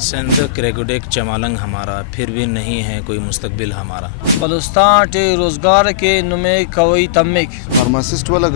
सिंध क्रेगुडेक चमालंग हमारा, फिर भी नहीं है कोई मुस्तकबिल हमारा। बलुस्तान टे रोजगार के नुमे कवई तमिक फार्मासिस्ट वाला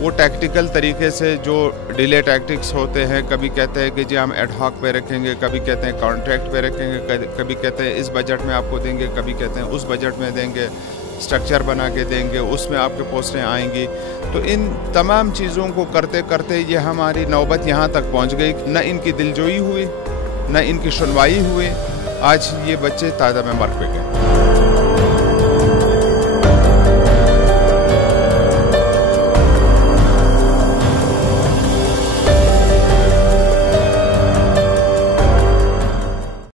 वो टैक्टिकल तरीके से जो डिले टैक्टिक्स होते हैं, कभी कहते हैं कि जी हम एडहॉक पे रखेंगे, कभी कहते हैं कॉन्ट्रैक्ट पे रखेंगे, कभी कहते हैं इस बजट में आपको देंगे, कभी कहते हैं उस बजट में देंगे, स्ट्रक्चर बना के देंगे, उसमें आपके पोस्टें आएंगी। तो इन तमाम चीज़ों को करते करते ये हमारी नौबत यहाँ तक पहुँच गई। न इनकी दिलजोई हुई, न इनकी सुनवाई हुई, आज ये बच्चे तादा में मर पे गए।